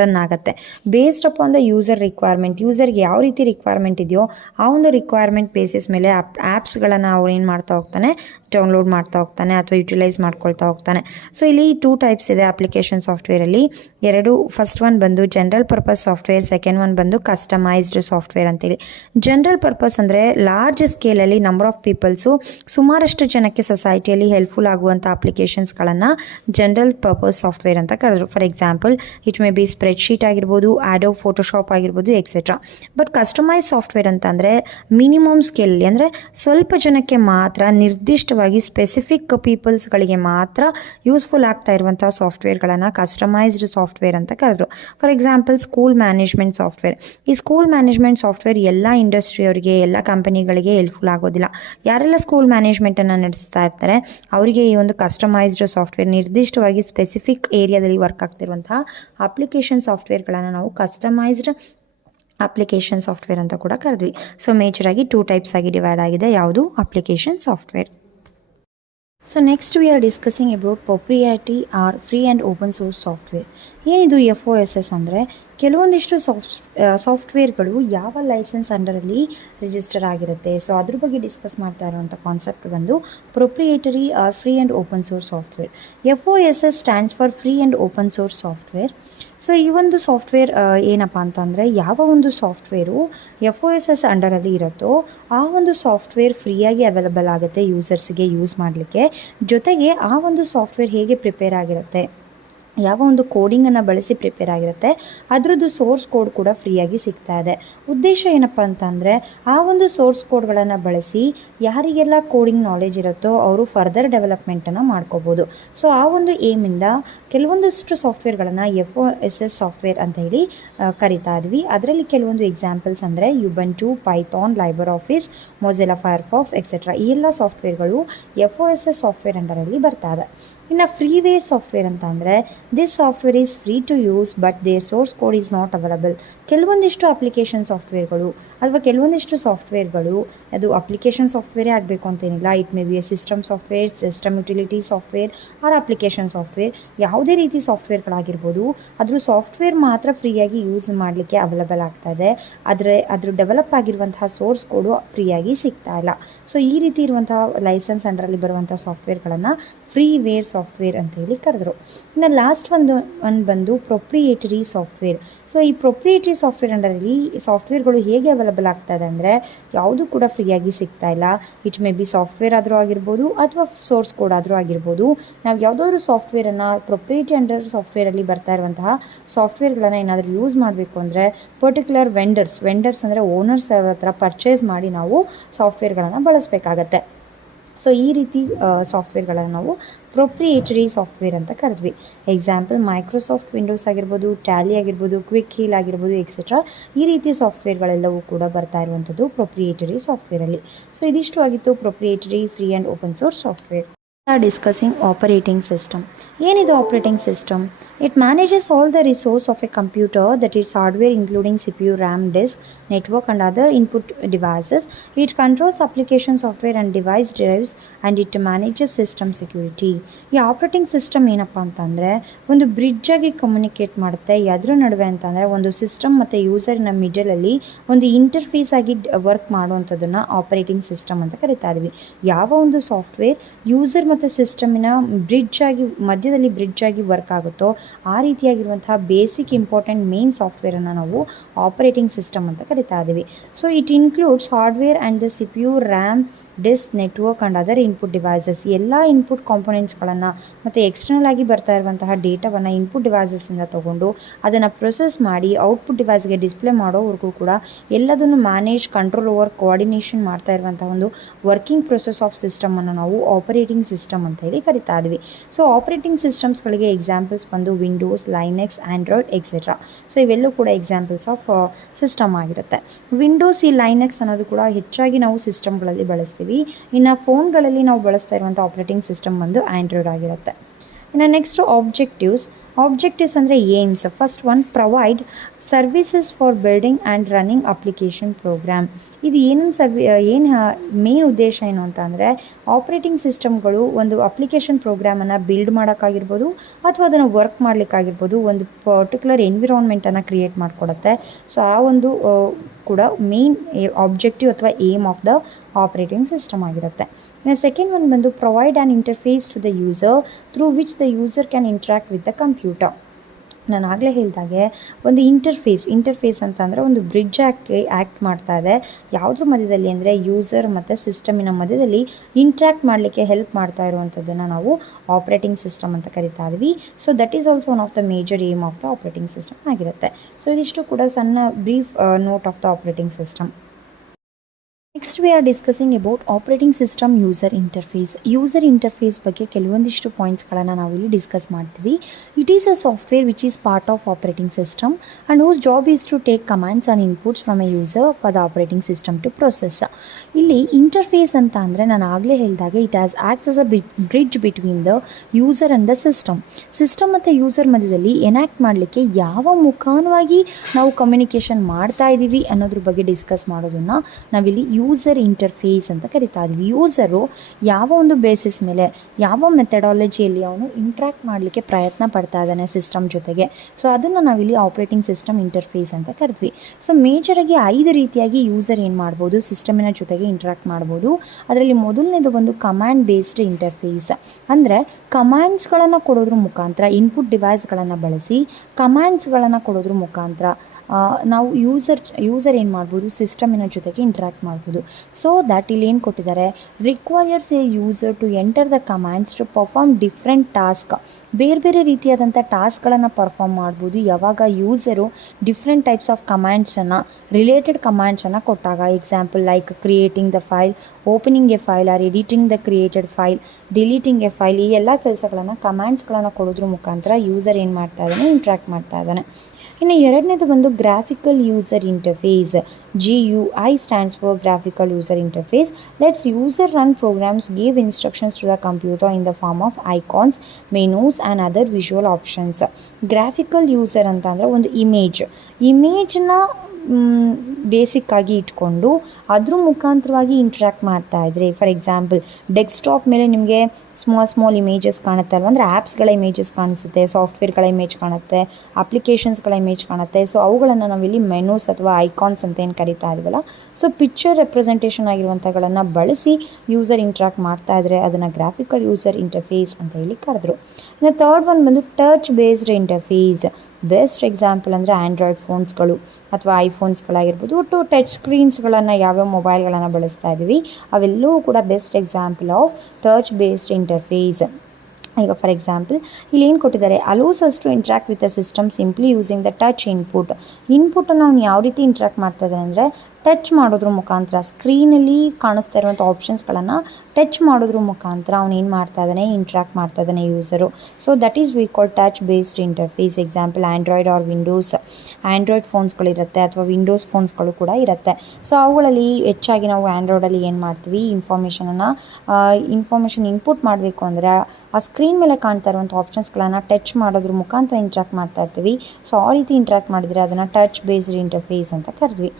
ರನ್ ಆಗುತ್ತೆ. Based upon the user requirement, ಯೂಸರ್ಗೆ ಯಾವ ರೀತಿ ರಿಕ್ವೈರ್ಮೆಂಟ್ ಇದೆಯೋ ಆ ಒಂದು ರಿಕ್ವೈರ್ಮೆಂಟ್ ಬೇಸಿಸ್ ಮೇಲೆ ಆ್ಯಪ್ಸ್ಗಳನ್ನು ಅವ್ರು ಏನು ಮಾಡ್ತಾ ಹೋಗ್ತಾನೆ, ಡೌನ್ಲೋಡ್ ಮಾಡ್ತಾ ಹೋಗ್ತಾನೆ ಅಥವಾ ಯುಟಿಲೈಸ್ ಮಾಡ್ಕೊಳ್ತಾ ಹೋಗ್ತಾನೆ. ಸೊ ಇಲ್ಲಿ 2 ಟೈಪ್ಸ್ ಇದೆ ಅಪ್ಲಿಕೇಶನ್ ಸಾಫ್ಟ್ವೇರಲ್ಲಿ. ಫಸ್ಟ್ ಒನ್ ಬಂದು general purpose software, second one ಬಂದು ಕಸ್ಟಮೈಸ್ಡ್ ಸಾಫ್ಟ್ವೇರ್ ಅಂತೇಳಿ. ಜನರಲ್ ಪರ್ಪಸ್ ಅಂದರೆ ಲಾರ್ಜ್ ಸ್ಕೇಲಲ್ಲಿ ನಂಬರ್ ಆಫ್ ಪೀಪಲ್ಸು, ಸುಮಾರಷ್ಟು ಜನಕ್ಕೆ ಸೊಸೈಟಿಯಲ್ಲಿ ಹೆಲ್ಪ್ಫುಲ್ ಆಗುವಂಥ ಅಪ್ಲಿಕೇಶನ್ಸ್ಗಳನ್ನು ಜನರಲ್ ಪರ್ಪಸ್ ಸಾಫ್ಟ್ವೇರ್ ಅಂತ ಕರೆದ್ರು. For example it may B spreadsheet ಆಗಿರ್ಬೋದು, ಆಡೋಬ್ ಫೋಟೋಶಾಪ್ ಆಗಿರ್ಬೋದು, ಎಕ್ಸೆಟ್ರಾ. ಬಟ್ ಕಸ್ಟಮೈಸ್ ಸಾಫ್ಟ್ವೇರ್ ಅಂತಂದರೆ ಮಿನಿಮಮ್ ಸ್ಕೇಲಲ್ಲಿ, ಅಂದರೆ ಸ್ವಲ್ಪ ಜನಕ್ಕೆ ಮಾತ್ರ, ನಿರ್ದಿಷ್ಟವಾಗಿ ಸ್ಪೆಸಿಫಿಕ್ ಪೀಪಲ್ಸ್ಗಳಿಗೆ ಮಾತ್ರ ಯೂಸ್ಫುಲ್ ಆಗ್ತಾ ಇರುವಂಥ ಸಾಫ್ಟ್ವೇರ್ಗಳನ್ನು ಕಸ್ಟಮೈಸ್ಡ್ ಸಾಫ್ಟ್ವೇರ್ ಅಂತ ಕರೆದ್ರು. For example school management software. ಈ ಸ್ಕೂಲ್ ಮ್ಯಾನೇಜ್ಮೆಂಟ್ ಸಾಫ್ಟ್ವೇರ್ ಎಲ್ಲ ಇಂಡಸ್ಟ್ರಿಯವರಿಗೆ, ಎಲ್ಲ ಕಂಪನಿಗಳಿಗೆ ಹೆಲ್ಪ್ಫುಲ್ ಆಗೋದಿಲ್ಲ. ಯಾರೆಲ್ಲ ಸ್ಕೂಲ್ ಮ್ಯಾನೇಜ್ಮೆಂಟನ್ನು ನಡೆಸ್ತಾ ಇರ್ತಾರೆ ಅವರಿಗೆ ಈ ಒಂದು ಕಸ್ಟಮೈಸ್ಡ್ ಸಾಫ್ಟ್ವೇರ್, ನಿರ್ದಿಷ್ಟವಾಗಿ ಸ್ಪೆಸಿಫಿಕ್ ಏರಿಯಾದಲ್ಲಿ ವರ್ಕ್ ಆಗ್ತಿರುವಂತಹ ಅಪ್ಲಿಕೇಶನ್ ಸಾಫ್ಟ್ವೇರ್ಗಳನ್ನು ನಾವು ಕಸ್ಟಮೈಸ್ಡ್ ಅಪ್ಲಿಕೇಶನ್ ಸಾಫ್ಟ್ವೇರ್ ಅಂತ ಕೂಡ ಕರೆದ್ವಿ. ಸೊ ಮೇಜರಾಗಿ 2 ಟೈಪ್ಸ್ ಆಗಿ ಡಿವೈಡ್ ಆಗಿದೆ. ಯಾವುದು? Application software. So next we are discussing about proprietary or free and open source software. ಏನಿದು FOSS ಅಂದರೆ ಕೆಲವೊಂದಿಷ್ಟು ಸಾಫ್ಟ್ವೇರ್ಗಳು ಯಾವ ಲೈಸೆನ್ಸ್ ಅಂಡರಲ್ಲಿ ರಿಜಿಸ್ಟರ್ ಆಗಿರುತ್ತೆ. ಸೊ ಅದ್ರ ಬಗ್ಗೆ ಡಿಸ್ಕಸ್ ಮಾಡ್ತಾ ಇರುವಂಥ ಕಾನ್ಸೆಪ್ಟ್ ಬಂದು proprietary or free and open source software. FOSS stands for free and open source software. So ಈ ಒಂದು ಸಾಫ್ಟ್ವೇರ್ ಏನಪ್ಪ ಅಂತಂದರೆ, ಯಾವ ಒಂದು ಸಾಫ್ಟ್ವೇರು FOSS ಅಂಡರಲ್ಲಿ ಇರುತ್ತೋ ಆ ಒಂದು ಸಾಫ್ಟ್ವೇರ್ ಫ್ರೀಯಾಗಿ ಅವೈಲಬಲ್ ಆಗುತ್ತೆ ಯೂಸರ್ಸ್ಗೆ ಯೂಸ್ ಮಾಡಲಿಕ್ಕೆ. ಜೊತೆಗೆ ಆ ಒಂದು ಸಾಫ್ಟ್ವೇರ್ ಹೇಗೆ ಪ್ರಿಪೇರ್ ಆಗಿರುತ್ತೆ, ಯಾವ ಒಂದು ಕೋಡಿಂಗನ್ನು ಬಳಸಿ ಪ್ರಿಪೇರ್ ಆಗಿರುತ್ತೆ, ಅದರದ್ದು ಸೋರ್ಸ್ ಕೋಡ್ ಕೂಡ ಫ್ರೀಯಾಗಿ ಸಿಗ್ತಾ ಇದೆ. ಉದ್ದೇಶ ಏನಪ್ಪ ಅಂತಂದರೆ ಆ ಒಂದು ಸೋರ್ಸ್ ಕೋಡ್ಗಳನ್ನು ಬಳಸಿ ಯಾರಿಗೆಲ್ಲ ಕೋಡಿಂಗ್ ನಾಲೆಜ್ ಇರುತ್ತೋ ಅವರು ಫರ್ದರ್ ಡೆವಲಪ್ಮೆಂಟನ್ನು ಮಾಡ್ಕೋಬೋದು. ಸೊ ಆ ಒಂದು ಏಮಿಂದ ಕೆಲವೊಂದಷ್ಟು ಸಾಫ್ಟ್ವೇರ್ಗಳನ್ನು FOSS ಸಾಫ್ಟ್ವೇರ್ ಅಂತ ಹೇಳಿ ಕರಿತಾ ಇದ್ವಿ. ಅದರಲ್ಲಿ ಕೆಲವೊಂದು ಎಕ್ಸಾಂಪಲ್ಸ್ ಅಂದರೆ Ubuntu, Python, Libre Office, Mozilla Firefox, etcetera. ಈ ಎಲ್ಲ ಸಾಫ್ಟ್ವೇರ್ಗಳು FOSS ಸಾಫ್ಟ್ವೇರ್ ಅಂಡರಲ್ಲಿ ಬರ್ತಾ ಇದೆ. ಇನ್ನು ಫ್ರೀವೇರ್ ಸಾಫ್ಟ್ವೇರ್ ಅಂತ ಅಂದರೆ this software is free to use but there source code is not available. ಕೆಲವೊಂದಿಷ್ಟು ಅಪ್ಲಿಕೇಶನ್ ಸಾಫ್ಟ್ವೇರ್ಗಳು ಅಥವಾ ಕೆಲವೊಂದಿಷ್ಟು ಸಾಫ್ಟ್ವೇರ್ಗಳು ಅದು ಅಪ್ಲಿಕೇಶನ್ ಸಾಫ್ಟ್ವೇರೇ ಆಗಬೇಕು ಅಂತೇನಿಲ್ಲ. It may be a system software, system utility software or application software. ಯಾವುದೇ ರೀತಿ ಸಾಫ್ಟ್ವೇರ್ಗಳಾಗಿರ್ಬೋದು, ಅದ್ರ ಸಾಫ್ಟ್ವೇರ್ ಮಾತ್ರ ಫ್ರೀಯಾಗಿ ಯೂಸ್ ಮಾಡಲಿಕ್ಕೆ ಅವೈಲಬಲ್ ಆಗ್ತಾ ಇದೆ. ಅದ್ರ ಡೆವಲಪ್ ಆಗಿರುವಂತಹ ಸೋರ್ಸ್ ಕೋಡು ಫ್ರೀಯಾಗಿ ಸಿಗ್ತಾ ಇಲ್ಲ. ಸೊ ಈ ರೀತಿ ಇರುವಂತಹ ಲೈಸೆನ್ಸ್ ಅಂಡರಲ್ಲಿ ಬರುವಂಥ ಸಾಫ್ಟ್ವೇರ್ಗಳನ್ನು ಫ್ರೀವೇರ್ ಸಾಫ್ಟ್ವೇರ್ ಅಂತ ಹೇಳಿ ಕರೆದ್ರು. ಇನ್ನು ಲಾಸ್ಟ್ ಒಂದು ಬಂದು ಪ್ರೊಪ್ರಿಯೇಟರಿ ಸಾಫ್ಟ್ವೇರ್. ಸೊ ಈ ಪ್ರೊಪ್ರಿಯೇಟರಿ ಸಾಫ್ಟ್ವೇರ್ ಅಂಡರಲ್ಲಿ ಸಾಫ್ಟ್ವೇರ್ಗಳು ಹೇಗೆ ಅವೈಲಬಲ್ ಆಗ್ತಾ ಇದೆ ಅಂದರೆ ಯಾವುದು ಕೂಡ ಫ್ರೀಯಾಗಿ ಸಿಗ್ತಾ ಇಲ್ಲ. ಇಟ್ ಮೇ ಬಿ ಸಾಫ್ಟ್ವೇರ್ ಆದರೂ ಆಗಿರ್ಬೋದು ಅಥವಾ ಸೋರ್ಸ್ ಕೋಡ್ ಆದರೂ ಆಗಿರ್ಬೋದು. ನಾವು ಯಾವುದಾದ್ರೂ ಸಾಫ್ಟ್ವೇರನ್ನು ಪ್ರೊಪ್ರಿಯೇಟರಿ ಅಂಡರ್ ಸಾಫ್ಟ್ವೇರಲ್ಲಿ ಬರ್ತಾ ಇರುವಂತಹ ಸಾಫ್ಟ್ವೇರ್ಗಳನ್ನು ಏನಾದರೂ ಯೂಸ್ ಮಾಡಬೇಕು ಅಂದರೆ ಪರ್ಟಿಕ್ಯುಲರ್ ವೆಂಡರ್ಸ್ ಅಂದರೆ ಓನರ್ಸ್ ಹತ್ರ ಪರ್ಚೇಸ್ ಮಾಡಿ ನಾವು ಸಾಫ್ಟ್ವೇರ್ಗಳನ್ನು ಬಳಸಬೇಕಾಗತ್ತೆ. ಸೊ ಈ ರೀತಿ ಸಾಫ್ಟ್ವೇರ್ಗಳನ್ನು ನಾವು ಪ್ರೊಪ್ರಿಯೇಟರಿ ಸಾಫ್ಟ್ವೇರ್ ಅಂತ ಕರೆದ್ವಿ. ಎಕ್ಸಾಂಪಲ್ ಮೈಕ್ರೋಸಾಫ್ಟ್ ವಿಂಡೋಸ್ ಆಗಿರ್ಬೋದು, ಟ್ಯಾಲಿ ಆಗಿರ್ಬೋದು, ಕ್ವಿಕ್ ಹೀಲ್ ಆಗಿರ್ಬೋದು, ಎಕ್ಸೆಟ್ರಾ. ಈ ರೀತಿ ಸಾಫ್ಟ್ವೇರ್ಗಳೆಲ್ಲವೂ ಕೂಡ ಬರ್ತಾ ಇರುವಂಥದ್ದು ಪ್ರೊಪ್ರಿಯೇಟರಿ ಸಾಫ್ಟ್ವೇರಲ್ಲಿ. ಸೊ ಇದಿಷ್ಟು ಆಗಿತ್ತು proprietary, free and open source software. Discussing operating system. ಏನಿದು operating system? It manages all the resource of a computer, that is hardware including CPU, RAM, disk, network and other input devices. It controls application software and device drives and it manages system security. ಈ operating system ಏನಪ್ಪ ಅಂತಂದರೆ ಒಂದು bridge ಆಗಿ communicate ಮಾಡುತ್ತೆ. ಎದ್ರ ನಡುವೆ ಅಂತಂದರೆ ಒಂದು ಸಿಸ್ಟಮ್ ಮತ್ತು ಯೂಸರ್ನ ಮಿಡಲಲ್ಲಿ ಒಂದು ಇಂಟರ್ಫೇಸ್ ಆಗಿ ವರ್ಕ್ ಮಾಡುವಂಥದ್ದನ್ನು ಆಪರೇಟಿಂಗ್ ಸಿಸ್ಟಮ್ ಅಂತ ಕರಿತಾ ಇದ್ವಿ. ಯಾವ ಒಂದು ಸಾಫ್ಟ್ವೇರ್ ಯೂಸರ್ ಮತ್ತು ಸಿಸ್ಟಮಿನ ಮಧ್ಯದಲ್ಲಿ ಬ್ರಿಡ್ಜ್ ಆಗಿ ವರ್ಕ್ ಆಗುತ್ತೋ ಆ ರೀತಿಯಾಗಿರುವಂತಹ ಬೇಸಿಕ್ ಇಂಪಾರ್ಟೆಂಟ್ ಮೇನ್ ಸಾಫ್ಟ್ವೇರನ್ನು ನಾವು ಆಪರೇಟಿಂಗ್ ಸಿಸ್ಟಮ್ ಅಂತ ಕರಿತಾ ಇದ್ದೀವಿ. So it includes hardware and the CPU, RAM, disk, network and other input devices. ಎಲ್ಲ ಇನ್ಪುಟ್ ಕಾಂಪೊನೆಂಟ್ಸ್ಗಳನ್ನು ಮತ್ತು ಎಕ್ಸ್ಟರ್ನಲ್ ಆಗಿ ಬರ್ತಾ ಇರುವಂತಹ ಡೇಟಾವನ್ನು ಇನ್ಪುಟ್ ಡಿವೈಸಸ್ಸಿಂದ ತೊಗೊಂಡು ಅದನ್ನು ಪ್ರೊಸೆಸ್ ಮಾಡಿ ಔಟ್ಪುಟ್ ಡಿವೈಸ್ಗೆ ಡಿಸ್ಪ್ಲೇ ಮಾಡೋವರೆಗೂ ಕೂಡ ಎಲ್ಲದನ್ನು ಮ್ಯಾನೇಜ್, ಕಂಟ್ರೋಲ್ ಓವರ್, ಕೋಆರ್ಡಿನೇಷನ್ ಮಾಡ್ತಾ ಇರುವಂಥ ಒಂದು ವರ್ಕಿಂಗ್ ಪ್ರೊಸೆಸ್ ಆಫ್ ಸಿಸ್ಟಮನ್ನು ನಾವು ಆಪರೇಟಿಂಗ್ ಸಿಸ್ಟಮ್ ಅಂತ ಹೇಳಿ ಕರಿತಾ ಇದ್ವಿ. ಸೊ ಆಪರೇಟಿಂಗ್ ಸಿಸ್ಟಮ್ಸ್ಗಳಿಗೆ ಎಕ್ಸಾಂಪಲ್ಸ್ ಬಂದು Windows, Linux, Android etcetera. So ಇವೆಲ್ಲೂ ಕೂಡ ಎಕ್ಸಾಂಪಲ್ಸ್ ಆಫ್ ಸಿಸ್ಟಮ್ ಆಗಿರುತ್ತೆ. ವಿಂಡೋಸ್, ಈ ಲೈನೆಕ್ಸ್ ಅನ್ನೋದು ಕೂಡ ಹೆಚ್ಚಾಗಿ ನಾವು ಸಿಸ್ಟಮ್ಗಳಲ್ಲಿ ಬಳಸ್ತೀವಿ. ಇನ್ನು ಫೋನ್ಗಳಲ್ಲಿ ನಾವು ಬಳಸ್ತಾ ಇರುವಂಥ ಆಪರೇಟಿಂಗ್ ಸಿಸ್ಟಮ್ ಬಂದು ಆ್ಯಂಡ್ರಾಯ್ಡ್ ಆಗಿರುತ್ತೆ. ಇನ್ನು ನೆಕ್ಸ್ಟ್ ಆಬ್ಜೆಕ್ಟಿವ್ಸ್ ಅಂದರೆ aims. First one, provide services for building and running application program. ಇದು ಏನು ಮೇನ್ ಉದ್ದೇಶ ಏನು ಅಂತ ಅಂದರೆ ಆಪ್ರೇಟಿಂಗ್ ಸಿಸ್ಟಮ್ಗಳು ಒಂದು ಅಪ್ಲಿಕೇಶನ್ ಪ್ರೋಗ್ರಾಮನ್ನು ಬಿಲ್ಡ್ ಮಾಡೋಕ್ಕಾಗಿರ್ಬೋದು ಅಥವಾ ಅದನ್ನು ವರ್ಕ್ ಮಾಡಲಿಕ್ಕಾಗಿರ್ಬೋದು, ಒಂದು ಪರ್ಟಿಕ್ಯುಲರ್ ಎನ್ವಿರಾನ್ಮೆಂಟನ್ನು ಕ್ರಿಯೇಟ್ ಮಾಡಿಕೊಡುತ್ತೆ. ಸೊ ಆ ಒಂದು ಕೂಡ ಮೇನ್ ಆಬ್ಜೆಕ್ಟಿವ್ ಅಥವಾ aim of the operating system ಆಗಿರುತ್ತೆ. ಸೆಕೆಂಡ್ ಒನ್ ಬಂದು provide an interface to the user through which the user can interact with the computer. ನಾನು ಆಗಲೇ ಹೇಳಿದಾಗೆ ಒಂದು ಇಂಟರ್ಫೇಸ್ ಅಂತ ಅಂದರೆ ಒಂದು ಬ್ರಿಡ್ಜ್ ಆ್ಯಕ್ಟ್ ಮಾಡ್ತಾ ಇದೆ. ಯಾವುದ್ರ ಮಧ್ಯದಲ್ಲಿ ಅಂದರೆ ಯೂಸರ್ ಮತ್ತು ಸಿಸ್ಟಮಿನ ಮಧ್ಯದಲ್ಲಿ ಇಂಟ್ರ್ಯಾಕ್ಟ್ ಮಾಡಲಿಕ್ಕೆ ಹೆಲ್ಪ್ ಮಾಡ್ತಾ ಇರುವಂಥದ್ದನ್ನು ನಾವು ಆಪ್ರೇಟಿಂಗ್ ಸಿಸ್ಟಮ್ ಅಂತ ಕರಿತಾ ಇದ್ವಿ. So that is also one of the major aim of the operating system ಆಗಿರುತ್ತೆ. ಸೊ ಇದಿಷ್ಟು ಕೂಡ ಸಣ್ಣ brief note of the operating system. Next we are discussing about operating system user interface ಬಗ್ಗೆ ಕೆಲವೊಂದಿಷ್ಟು ಪಾಯಿಂಟ್ಸ್ಗಳನ್ನು ನಾವು ಇಲ್ಲಿ ಡಿಸ್ಕಸ್ ಮಾಡ್ತೀವಿ. It is a software which is part of operating system and whose job is to take commands and inputs from a user for the operating system to process. ಇಲ್ಲಿ interface ಅಂತ ಅಂದರೆ ನಾನು ಆಗಲೇ ಹೇಳಿದಾಗ it has acts as a bridge between the user and the system ಮತ್ತು user ಮಧ್ಯದಲ್ಲಿ enact ಮಾಡಲಿಕ್ಕೆ ಯಾವ ಮುಖಾಂತರವಾಗಿ ನಾವು ಕಮ್ಯುನಿಕೇಷನ್ ಮಾಡ್ತಾ ಇದ್ದೀವಿ ಅನ್ನೋದ್ರ ಬಗ್ಗೆ ಡಿಸ್ಕಸ್ ಮಾಡೋದನ್ನು ನಾವಿಲ್ಲಿ ಯೂಸರ್ ಇಂಟರ್ಫೇಸ್ ಅಂತ ಕರಿತಾ ಇದ್ವಿ. ಯೂಸರು ಯಾವ ಒಂದು ಬೇಸಿಸ್ ಮೇಲೆ, ಯಾವ ಮೆಥಡಾಲಜಿಯಲ್ಲಿ ಅವನು ಇಂಟ್ರ್ಯಾಕ್ಟ್ ಮಾಡಲಿಕ್ಕೆ ಪ್ರಯತ್ನ ಪಡ್ತಾ ಇದ್ದಾನೆ ಸಿಸ್ಟಮ್ ಜೊತೆಗೆ, ಸೊ ಅದನ್ನು ನಾವಿಲ್ಲಿ ಆಪ್ರೇಟಿಂಗ್ ಸಿಸ್ಟಮ್ ಇಂಟರ್ಫೇಸ್ ಅಂತ ಕರಿದ್ವಿ. ಸೊ ಮೇಜರಾಗಿ 5 ರೀತಿಯಾಗಿ ಯೂಸರ್ ಏನು ಮಾಡ್ಬೋದು, ಸಿಸ್ಟಮಿನ ಜೊತೆಗೆ ಇಂಟ್ರ್ಯಾಕ್ಟ್ ಮಾಡ್ಬೋದು. ಅದರಲ್ಲಿ ಮೊದಲನೇದು ಒಂದು ಕಮಾಂಡ್ ಬೇಸ್ಡ್ ಇಂಟರ್ಫೇಸ್. ಅಂದರೆ ಕಮಾಂಡ್ಸ್ಗಳನ್ನು ಕೊಡೋದ್ರ ಮುಖಾಂತರ, ಇನ್ಪುಟ್ ಡಿವೈಸ್ಗಳನ್ನು ಬಳಸಿ ಕಮಾಂಡ್ಸ್ಗಳನ್ನು ಕೊಡೋದ್ರ ಮುಖಾಂತರ ನಾವು ಯೂಸರ್ ಏನು ಮಾಡ್ಬೋದು, ಸಿಸ್ಟಮಿನ ಜೊತೆಗೆ ಇಂಟ್ರ್ಯಾಕ್ಟ್ ಮಾಡ್ಬೋದು. ಸೊ ದ್ಯಾಟ್ ಇಲ್ಲಿ ಏನು ಕೊಟ್ಟಿದ್ದಾರೆ, requires a user to enter the commands to perform different task. ಬೇರೆ ರೀತಿಯಾದಂಥ ಟಾಸ್ಕ್ಗಳನ್ನು ಪರ್ಫಾರ್ಮ್ ಮಾಡ್ಬೋದು ಯಾವಾಗ user different types of related ಕಮಾಂಡ್ಸನ್ನು ಕೊಟ್ಟಾಗ. Example like creating the file, opening a file, or editing the created file, deleting a file. ಈ ಎಲ್ಲ ಕೆಲಸಗಳನ್ನು ಕಮಾಂಡ್ಸ್ಗಳನ್ನು ಕೊಡೋದ್ರ ಮುಖಾಂತರ ಯೂಸರ್ ಏನು ಮಾಡ್ತಾ ಇದ್ದಾನೆ, ಇಂಟ್ರ್ಯಾಕ್ಟ್ ಮಾಡ್ತಾ ಇದ್ದಾನೆ. ಇನ್ನು ಎರಡನೇದು ಬಂದು graphical user interface. GUI stands for graphical user interface. Let's user run programs, give instructions to the computer in the form of icons, menus and other visual options. Graphical user ಅಂತ ಅಂದರೆ ಒಂದು ಇಮೇಜ್ನ ಬೇಸಿಕ್ಕಾಗಿ ಇಟ್ಕೊಂಡು ಅದ್ರ ಮುಖಾಂತರವಾಗಿ ಇಂಟ್ರ್ಯಾಕ್ಟ್ ಮಾಡ್ತಾ ಇದ್ರೆ. For example desktop ಮೇಲೆ ನಿಮಗೆ ಸ್ಮಾಲ್ ಇಮೇಜಸ್ ಕಾಣುತ್ತೆ ಅಲ್ವ, ಅಂದರೆ ಆ್ಯಪ್ಸ್ಗಳ ಇಮೇಜಸ್ ಕಾಣಿಸುತ್ತೆ, ಸಾಫ್ಟ್ವೇರ್ಗಳ ಇಮೇಜ್ ಕಾಣುತ್ತೆ, ಅಪ್ಲಿಕೇಶನ್ಸ್ಗಳ ಇಮೇಜ್ ಕಾಣುತ್ತೆ. ಸೊ ಅವುಗಳನ್ನು ನಾವಿಲ್ಲಿ ಮೆನೂಸ್ ಅಥವಾ ಐಕಾನ್ಸ್ ಅಂತ ಏನು ಕರಿತಾ ಇದ್ವಲ್ಲ, ಸೊ ಪಿಕ್ಚರ್ ರೆಪ್ರೆಸೆಂಟೇಷನ್ ಆಗಿರುವಂಥಗಳನ್ನು ಬಳಸಿ ಯೂಸರ್ ಇಂಟ್ರ್ಯಾಕ್ಟ್ ಮಾಡ್ತಾ ಇದ್ರೆ ಅದನ್ನು ಗ್ರಾಫಿಕಲ್ ಯೂಸರ್ ಇಂಟರ್ಫೇಸ್ ಅಂತ ಹೇಳಿ ಕರೆದ್ರು. ಇನ್ನು ಥರ್ಡ್ ಒನ್ ಬಂದು touch based interface. Best example ಅಂದರೆ ಆ್ಯಂಡ್ರಾಯ್ಡ್ ಫೋನ್ಸ್ಗಳು ಅಥವಾ ಐಫೋನ್ಸ್ಗಳಾಗಿರ್ಬೋದು. ಒಟ್ಟು ಟಚ್ ಸ್ಕ್ರೀನ್ಸ್ಗಳನ್ನು ಯಾವ್ಯಾವ ಮೊಬೈಲ್ಗಳನ್ನು ಬಳಸ್ತಾ ಇದ್ದೀವಿ ಅವೆಲ್ಲವೂ ಕೂಡ best example of touch based interface. ಈಗ ಫಾರ್ ಎಕ್ಸಾಂಪಲ್ ಇಲ್ಲಿ ಏನು ಕೊಟ್ಟಿದ್ದಾರೆ, allows us to interact with the system simply using the touch ಇನ್ಪುಟನ್ನು ಅವ್ನು ಯಾವ ರೀತಿ ಇಂಟ್ರ್ಯಾಕ್ಟ್ ಮಾಡ್ತಾ ಇದ್ದಾನೆ ಅಂದರೆ ಟಚ್ ಮಾಡೋದ್ರ ಮುಖಾಂತರ, ಸ್ಕ್ರೀನಲ್ಲಿ ಕಾಣಿಸ್ತಾ ಇರುವಂಥ ಆಪ್ಷನ್ಸ್ಗಳನ್ನು ಟಚ್ ಮಾಡೋದ್ರ ಮುಖಾಂತರ ಅವನು ಏನು ಮಾಡ್ತಾ ಇದ್ದಾನೆ, ಇಂಟ್ರ್ಯಾಕ್ಟ್ ಮಾಡ್ತಾ ಇದ್ದಾನೆ user. So that is we call touch based interface. Example Android or Windows. Android ಫೋನ್ಸ್ಗಳಿರುತ್ತೆ ಅಥವಾ ವಿಂಡೋಸ್ ಫೋನ್ಸ್ಗಳು ಕೂಡ ಇರುತ್ತೆ. ಸೊ ಅವುಗಳಲ್ಲಿ ಹೆಚ್ಚಾಗಿ ನಾವು ಆ್ಯಂಡ್ರಾಯ್ಡಲ್ಲಿ ಏನು ಮಾಡ್ತೀವಿ, ಇನ್ಫಾರ್ಮೇಷನ್ ಇನ್ಪುಟ್ ಮಾಡಬೇಕು ಅಂದರೆ ಆ ಸ್ಕ್ರೀನ್ ಮೇಲೆ ಕಾಣ್ತಾ ಇರುವಂಥ ಆಪ್ಷನ್ಸ್ಗಳನ್ನು ಟಚ್ ಮಾಡೋದ್ರ ಮುಖಾಂತರ ಇಂಟ್ರ್ಯಾಕ್ಟ್ ಮಾಡ್ತಾ ಇರ್ತೀವಿ. ಸೊ ಆ ರೀತಿ ಇಂಟ್ರ್ಯಾಕ್ಟ್ ಮಾಡಿದರೆ ಅದನ್ನು ಟಚ್ ಬೇಸ್ಡ್ ಇಂಟರ್ಫೇಸ್ ಅಂತ ಕರೆದ್ವಿ.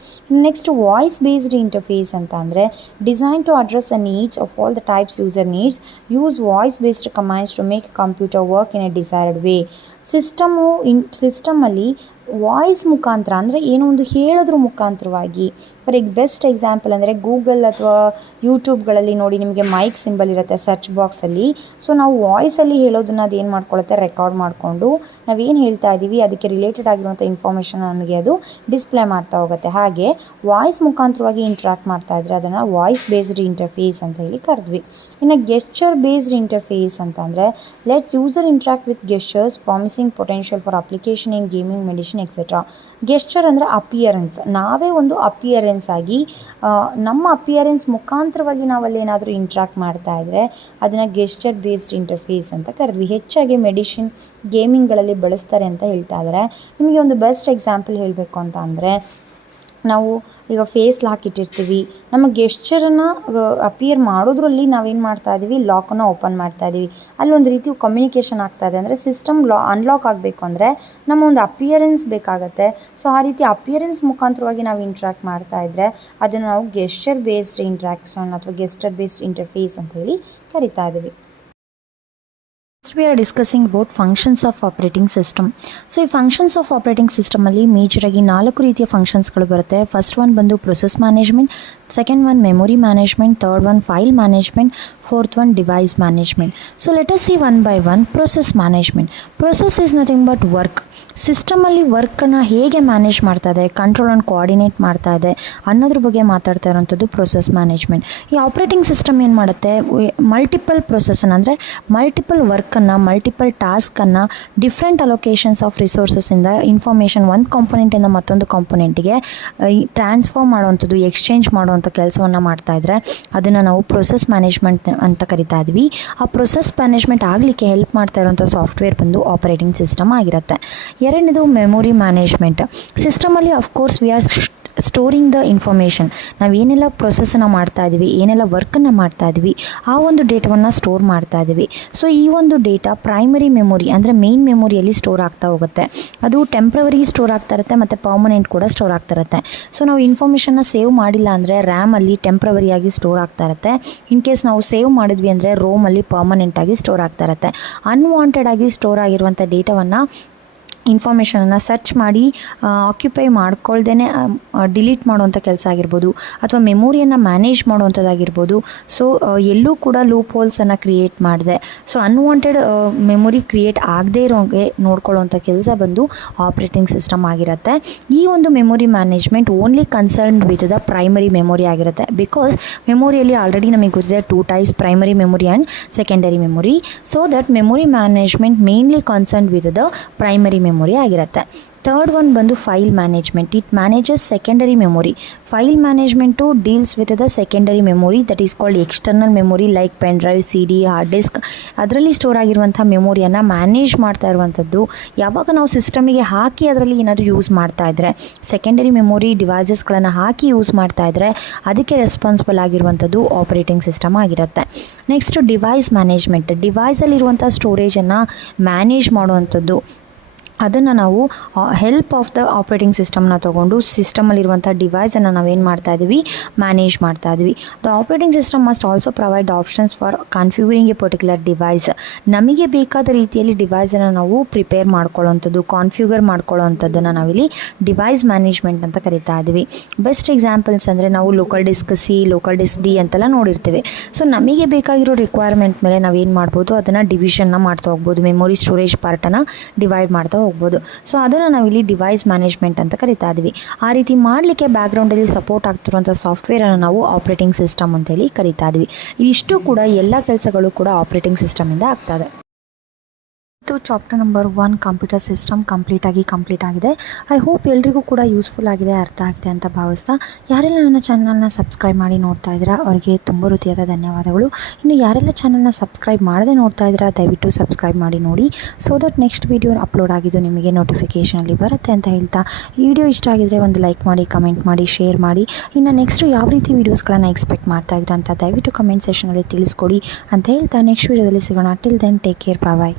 ನೆಕ್ಸ್ಟ್ ವಾಯ್ಸ್ ಬೇಸ್ಡ್ ಇಂಟರ್ಫೇಸ್ ಅಂತ ಅಂದರೆ design to address the needs of all the types user needs, use voice based commands to make computer work in a desired way. ಸಿಸ್ಟಮಲ್ಲಿ voice ಮುಖಾಂತರ ಅಂದರೆ ಏನೋ ಒಂದು ಹೇಳೋದ್ರ ಮುಖಾಂತರವಾಗಿ, ಬೆಸ್ಟ್ ಎಕ್ಸಾಂಪಲ್ ಅಂದರೆ ಗೂಗಲ್ ಅಥವಾ ಯೂಟ್ಯೂಬ್ಗಳಲ್ಲಿ ನೋಡಿ, ನಿಮಗೆ ಮೈಕ್ ಸಿಂಬಲ್ ಇರುತ್ತೆ ಸರ್ಚ್ ಬಾಕ್ಸಲ್ಲಿ. ಸೊ ನಾವು ವಾಯ್ಸಲ್ಲಿ ಹೇಳೋದನ್ನ ಅದು ಏನು ಮಾಡ್ಕೊಳ್ಳುತ್ತೆ, ರೆಕಾರ್ಡ್ ಮಾಡಿಕೊಂಡು ನಾವೇನು ಹೇಳ್ತಾ ಇದ್ದೀವಿ ಅದಕ್ಕೆ ರಿಲೇಟೆಡ್ ಆಗಿರುವಂಥ ಇನ್ಫಾರ್ಮೇಷನ್ ನನಗೆ ಅದು ಡಿಸ್ಪ್ಲೇ ಮಾಡ್ತಾ ಹೋಗುತ್ತೆ. ಹಾಗೆ ವಾಯ್ಸ್ ಮುಖಾಂತರವಾಗಿ ಇಂಟ್ರ್ಯಾಕ್ಟ್ ಮಾಡ್ತಾ ಇದ್ದರೆ ಅದನ್ನು ವಾಯ್ಸ್ ಬೇಸ್ಡ್ ಇಂಟರ್ಫೇಸ್ ಅಂತ ಹೇಳಿ ಕರೆದ್ವಿ. ಇನ್ನು ಗೆಸ್ಚರ್ ಬೇಸ್ಡ್ ಇಂಟರ್ಫೇಸ್ ಅಂತಂದರೆ let's user interact with gestures promising potential for application in gaming, medicine etcetera. Gesture ಅಂದರೆ ಅಪಿಯರೆನ್ಸ್, ನಾವೇ ಒಂದು ಅಪಿಯರೆನ್ಸ್ ಆಗಿ ನಮ್ಮ ಅಪಿಯರೆನ್ಸ್ ಮುಖಾಂತರವಾಗಿ ನಾವಲ್ಲಿ ಏನಾದರೂ ಇಂಟ್ರ್ಯಾಕ್ಟ್ ಮಾಡ್ತಾ ಇದ್ದರೆ ಅದನ್ನು ಗೆಸ್ಚರ್ ಬೇಸ್ಡ್ ಇಂಟರ್ಫೇಸ್ ಅಂತ ಕರೆದ್ವಿ. ಹೆಚ್ಚಾಗಿ ಮೆಡಿಸಿನ್, ಗೇಮಿಂಗ್ಗಳಲ್ಲಿ ಬಳಸ್ತಾರೆ ಅಂತ ಹೇಳ್ತಾ ಇದ್ದಾರೆ. ನಿಮಗೆ ಒಂದು ಬೆಸ್ಟ್ ಎಕ್ಸಾಂಪಲ್ ಹೇಳಬೇಕು ಅಂತ ಅಂದರೆ, ನಾವು ಈಗ ಫೇಸ್ ಲಾಕ್ ಇಟ್ಟಿರ್ತೀವಿ, ನಮ್ಮ ಗೆಸ್ಚರನ್ನು ಅಪಿಯರ್ ಮಾಡೋದ್ರಲ್ಲಿ ನಾವೇನು ಮಾಡ್ತಾ ಇದ್ದೀವಿ, ಲಾಕನ್ನು ಓಪನ್ ಮಾಡ್ತಾ ಇದ್ದೀವಿ. ಅಲ್ಲೊಂದು ರೀತಿ ಕಮ್ಯುನಿಕೇಷನ್ ಆಗ್ತಾ ಇದೆ. ಅಂದರೆ ಸಿಸ್ಟಮ್ ಅನ್ಲಾಕ್ ಆಗಬೇಕು ಅಂದರೆ ನಮ್ಮ ಒಂದು ಅಪಿಯರೆನ್ಸ್ ಬೇಕಾಗುತ್ತೆ. ಸೊ ಆ ರೀತಿ ಅಪಿಯರೆನ್ಸ್ ಮುಖಾಂತರವಾಗಿ ನಾವು ಇಂಟ್ರ್ಯಾಕ್ಟ್ ಮಾಡ್ತಾ ಇದ್ದರೆ ಅದನ್ನು ನಾವು ಗೆಸ್ಚರ್ ಬೇಸ್ಡ್ ಇಂಟ್ರ್ಯಾಕ್ಷನ್ ಅಥವಾ ಗೆಸ್ಚರ್ ಬೇಸ್ಡ್ ಇಂಟರ್ಫೇಸ್ ಅಂತ ಹೇಳಿ ಕರಿತಾ ಇದ್ದೀವಿ. Next we are discussing about functions of operating system. So ಈ ಫಂಕ್ಷನ್ಸ್ ಆಫ್ ಆಪ್ರೇಟಿಂಗ್ ಸಿಸ್ಟಮಲ್ಲಿ ಮೇಜರಾಗಿ 4 ರೀತಿಯ ಫಂಕ್ಷನ್ಸ್ಗಳು ಬರುತ್ತೆ. ಫಸ್ಟ್ ಒನ್ ಬಂದು process management, second one memory management, third one file management, fourth one device management. So let us see one by one. Process management. Process is nothing but work. ಸಿಸ್ಟಮಲ್ಲಿ ವರ್ಕನ್ನು ಹೇಗೆ manage ಮಾಡ್ತಾ ಇದೆ, control and coordinate ಮಾಡ್ತಾ ಇದೆ ಅನ್ನೋದ್ರ ಬಗ್ಗೆ ಮಾತಾಡ್ತಾ ಇರೋಂಥದ್ದು ಪ್ರೊಸೆಸ್ ಮ್ಯಾನೇಜ್ಮೆಂಟ್. ಈ ಆಪ್ರೇಟಿಂಗ್ ಸಿಸ್ಟಮ್ ಏನು ಮಾಡುತ್ತೆ, ಮಲ್ಟಿಪಲ್ ಪ್ರೊಸೆಸನ್ನು ಅಂದರೆ ಮಲ್ಟಿಪಲ್ ವರ್ಕನ್ನು, ಮಲ್ಟಿಪಲ್ ಟಾಸ್ಕನ್ನು, ಡಿಫ್ರೆಂಟ್ ಅಲೊಕೇಶನ್ಸ್ ಆಫ್ ರಿಸೋರ್ಸಸ್ಸಿಂದ ಇನ್ಫಾರ್ಮೇಷನ್ ಒಂದು ಕಾಂಪೊನೆಂಟಿಂದ ಮತ್ತೊಂದು ಕಾಂಪೊನೆಂಟಿಗೆ ಟ್ರಾನ್ಸ್ಫರ್ ಮಾಡುವಂಥದ್ದು, ಎಕ್ಸ್ಚೇಂಜ್ ಮಾಡುವಂಥ ಕೆಲಸವನ್ನು ಮಾಡ್ತಾ ಇದ್ದರೆ ಅದನ್ನು ನಾವು ಪ್ರೊಸೆಸ್ ಮ್ಯಾನೇಜ್ಮೆಂಟ್ ಅಂತ ಕರಿತಾ ಇದ್ವಿ. ಆ ಪ್ರೊಸೆಸ್ ಮ್ಯಾನೇಜ್ಮೆಂಟ್ ಆಗಲಿಕ್ಕೆ ಹೆಲ್ಪ್ ಮಾಡ್ತಾ ಇರೋಂಥ ಸಾಫ್ಟ್ವೇರ್ ಬಂದು ಆಪರೇಟಿಂಗ್ ಸಿಸ್ಟಮ್ ಆಗಿರುತ್ತೆ. ಎರಡನೇದು ಮೆಮೊರಿ ಮ್ಯಾನೇಜ್ಮೆಂಟ್. ಸಿಸ್ಟಮಲ್ಲಿ of course we are storing the information. ನಾವೇನೆಲ್ಲ ಪ್ರೊಸೆಸನ್ನು ಮಾಡ್ತಾ ಇದ್ದೀವಿ, ಏನೆಲ್ಲ ವರ್ಕನ್ನು ಮಾಡ್ತಾ ಇದ್ದೀವಿ, ಆ ಒಂದು ಡೇಟಾವನ್ನು ಸ್ಟೋರ್ ಮಾಡ್ತಾ ಇದ್ದೀವಿ. ಸೊ ಈ ಒಂದು ಡೇಟಾ ಪ್ರೈಮರಿ ಮೆಮೊರಿ ಅಂದರೆ ಮೇನ್ ಮೆಮೊರಿಯಲ್ಲಿ ಸ್ಟೋರ್ ಆಗ್ತಾ ಹೋಗುತ್ತೆ. ಅದು ಟೆಂಪ್ರವರಿ ಸ್ಟೋರ್ ಆಗ್ತಾ ಇರುತ್ತೆ ಮತ್ತು ಪರ್ಮನೆಂಟ್ ಕೂಡ ಸ್ಟೋರ್ ಆಗ್ತಾ ಇರುತ್ತೆ. ಸೊ ನಾವು ಇನ್ಫಾರ್ಮೇಷನ್ನ ಸೇವ್ ಮಾಡಿಲ್ಲ ಅಂದರೆ ರ್ಯಾಮಲ್ಲಿ ಟೆಂಪ್ರವರಿಯಾಗಿ ಸ್ಟೋರ್ ಆಗ್ತಾ ಇರುತ್ತೆ. ಇನ್ ಕೇಸ್ ನಾವು ಸೇವ್ ಮಾಡಿದ್ವಿ ಅಂದರೆ ರೋಮಲ್ಲಿ ಪರ್ಮನೆಂಟಾಗಿ ಸ್ಟೋರ್ ಆಗ್ತಾ ಇರುತ್ತೆ. ಅನ್ವಾಂಟೆಡ್ ಆಗಿ ಸ್ಟೋರ್ ಆಗಿರುವಂಥ ಡೇಟಾವನ್ನು, ಇನ್ಫಾರ್ಮೇಷನನ್ನು ಸರ್ಚ್ ಮಾಡಿ ಆಕ್ಯುಪೈ ಮಾಡ್ಕೊಳ್ದೇ ಡಿಲೀಟ್ ಮಾಡುವಂಥ ಕೆಲಸ ಆಗಿರ್ಬೋದು ಅಥವಾ ಮೆಮೊರಿಯನ್ನು ಮ್ಯಾನೇಜ್ ಮಾಡುವಂಥದ್ದಾಗಿರ್ಬೋದು. ಸೊ ಎಲ್ಲೂ ಕೂಡ ಲೂಪ್ ಹೋಲ್ಸನ್ನು ಕ್ರಿಯೇಟ್ ಮಾಡಿದೆ. ಸೊ ಅನ್ವಾಂಟೆಡ್ ಮೆಮೊರಿ ಕ್ರಿಯೇಟ್ ಆಗದೇ ಇರೋಂಗೆ ನೋಡ್ಕೊಳ್ಳೋವಂಥ ಕೆಲಸ ಬಂದು ಆಪ್ರೇಟಿಂಗ್ ಸಿಸ್ಟಮ್ ಆಗಿರುತ್ತೆ. ಈ ಒಂದು memory management only concerned with the primary memory ಆಗಿರುತ್ತೆ. ಬಿಕಾಸ್ ಮೆಮೊರಿಯಲ್ಲಿ ಆಲ್ರೆಡಿ ನಮಗೆ ಗೊತ್ತಿದೆ 2 types, primary memory and secondary memory. So that memory management mainly concerned with the primary memory ಆಗಿರುತ್ತೆ. ಥರ್ಡ್ ಒನ್ ಬಂದು file management. It manages secondary memory. File management deals with the secondary memory that is called external memory like pen drive, CD, hard disk. ಅದರಲ್ಲಿ store ಆಗಿರುವಂಥ ಮೆಮೊರಿಯನ್ನು manage ಮಾಡ್ತಾ ಇರುವಂಥದ್ದು. ಯಾವಾಗ ನಾವು ಸಿಸ್ಟಮಿಗೆ ಹಾಕಿ ಅದರಲ್ಲಿ ಏನಾದರೂ ಯೂಸ್ ಮಾಡ್ತಾ ಇದ್ದರೆ, ಸೆಕೆಂಡರಿ ಮೆಮೊರಿ ಡಿವೈಸಸ್ಗಳನ್ನು ಹಾಕಿ ಯೂಸ್ ಮಾಡ್ತಾ ಇದ್ದರೆ ಅದಕ್ಕೆ ರೆಸ್ಪಾನ್ಸಿಬಲ್ ಆಗಿರುವಂಥದ್ದು ಆಪರೇಟಿಂಗ್ ಸಿಸ್ಟಮ್ ಆಗಿರುತ್ತೆ. Next device management. ಡಿವೈಸಲ್ಲಿರುವಂಥ ಸ್ಟೋರೇಜನ್ನು ಮ್ಯಾನೇಜ್ ಮಾಡುವಂಥದ್ದು. ಅದನ್ನು ನಾವು ಹೆಲ್ಪ್ ಆಫ್ ದ ಆಪ್ರೇಟಿಂಗ್ ಸಿಸ್ಟಮ್ನ ತೊಗೊಂಡು ಸಿಸ್ಟಮಲ್ಲಿರುವಂಥ ಡಿವೈಸನ್ನು ನಾವೇನು ಮಾಡ್ತಾ ಇದ್ದೀವಿ, ಮ್ಯಾನೇಜ್ ಮಾಡ್ತಾ ಇದ್ವಿ. The operating system must also provide the options for configuring a particular device. ನಮಗೆ ಬೇಕಾದ ರೀತಿಯಲ್ಲಿ ಡಿವೈಸನ್ನು ನಾವು ಪ್ರಿಪೇರ್ ಮಾಡ್ಕೊಳ್ಳೋವಂಥದ್ದು, ಕಾನ್ಫಿಗರ್ ಮಾಡ್ಕೊಳ್ಳೋವಂಥದ್ದನ್ನು ನಾವಿಲ್ಲಿ ಡಿವೈಸ್ ಮ್ಯಾನೇಜ್ಮೆಂಟ್ ಅಂತ ಕರಿತಾ ಇದ್ವಿ. ಬೆಸ್ಟ್ ಎಕ್ಸಾಂಪಲ್ಸ್ ಅಂದರೆ ನಾವು local disc C, local disc D ಅಂತೆಲ್ಲ ನೋಡಿರ್ತೀವಿ. ಸೊ ನಮಗೆ ಬೇಕಾಗಿರೋ ರಿಕ್ವೈರ್ಮೆಂಟ್ ಮೇಲೆ ನಾವೇನು ಮಾಡ್ಬೋದು, ಅದನ್ನು ಡಿವಿಷನ್ನ ಮಾಡ್ತಾ ಹೋಗ್ಬೋದು, ಮೆಮೊರಿ ಸ್ಟೋರೇಜ್ ಪಾರ್ಟನ್ನು ಡಿವೈಡ್ ಮಾಡ್ತಾ ಹೋಗ್ಬೋದು. ಸೊ ಅದನ್ನು ನಾವಿಲ್ಲಿ ಡಿವೈಸ್ ಮ್ಯಾನೇಜ್ಮೆಂಟ್ ಅಂತ ಕರಿತಾ ಇದ್ವಿ. ಆ ರೀತಿ ಮಾಡಲಿಕ್ಕೆ ಬ್ಯಾಕ್ಗ್ರೌಂಡಲ್ಲಿ ಸಪೋರ್ಟ್ ಆಗ್ತಿರುವಂಥ ಸಾಫ್ಟ್ವೇರನ್ನು ನಾವು ಆಪ್ರೇಟಿಂಗ್ ಸಿಸ್ಟಮ್ ಅಂತೇಳಿ ಕರಿತಾ ಇದ್ವಿ. ಇದಿಷ್ಟು ಕೂಡ ಎಲ್ಲ ಕೆಲಸಗಳು ಕೂಡ ಆಪ್ರೇಟಿಂಗ್ ಸಿಸ್ಟಮಿಂದ ಆಗ್ತದೆ. ಇದು chapter number 1 computer system complete ಆಗಿದೆ. ಐ ಹೋಪ್ ಎಲ್ರಿಗೂ ಕೂಡ ಯೂಸ್ಫುಲ್ ಆಗಿದೆ, ಅರ್ಥ ಆಗಿದೆ ಅಂತ ಭಾವಿಸ್ತಾ, ಯಾರೆಲ್ಲ ನನ್ನ ಚಾನಲ್ನ ಸಬ್ಸ್ಕ್ರೈಬ್ ಮಾಡಿ ನೋಡ್ತಾ ಇದ್ದೀರಾ ಅವರಿಗೆ ತುಂಬ ಹೃದಯದ ಧನ್ಯವಾದಗಳು. ಇನ್ನು ಯಾರೆಲ್ಲ ಚಾನಲ್ನ ಸಬ್ಸ್ಕ್ರೈಬ್ ಮಾಡದೆ ನೋಡ್ತಾ ಇದ್ದೀರಾ ದಯವಿಟ್ಟು ಸಬ್ಸ್ಕ್ರೈಬ್ ಮಾಡಿ ನೋಡಿ, so that next video upload ಆಗಿದ್ದು ನಿಮಗೆ ನೋಟಿಫಿಕೇಷನಲ್ಲಿ ಬರುತ್ತೆ ಅಂತ ಹೇಳ್ತಾ, ಈ ವಿಡಿಯೋ ಇಷ್ಟ ಆಗಿದರೆ ಒಂದು ಲೈಕ್ ಮಾಡಿ, ಕಮೆಂಟ್ ಮಾಡಿ, ಶೇರ್ ಮಾಡಿ. ಇನ್ನು ನೆಕ್ಸ್ಟು ಯಾವ ರೀತಿ ವೀಡಿಯೋಸ್ಗಳನ್ನು ಎಕ್ಸ್ಪೆಕ್ಟ್ ಮಾಡ್ತಾ ಇದ್ದೀರಾ ಅಂತ ದಯವಿಟ್ಟು ಕಮೆಂಟ್ ಸೆಷನಲ್ಲಿ ತಿಳಿಸ್ಕೊಡಿ ಅಂತ ಹೇಳ್ತಾ ನೆಕ್ಸ್ಟ್ ವೀಡಿಯೋದಲ್ಲಿ ಸಿಗೋಣ. ಟಿಲ್ ದೆನ್ ಟೇಕ್ ಕೇರ್, ಬಾಯ್.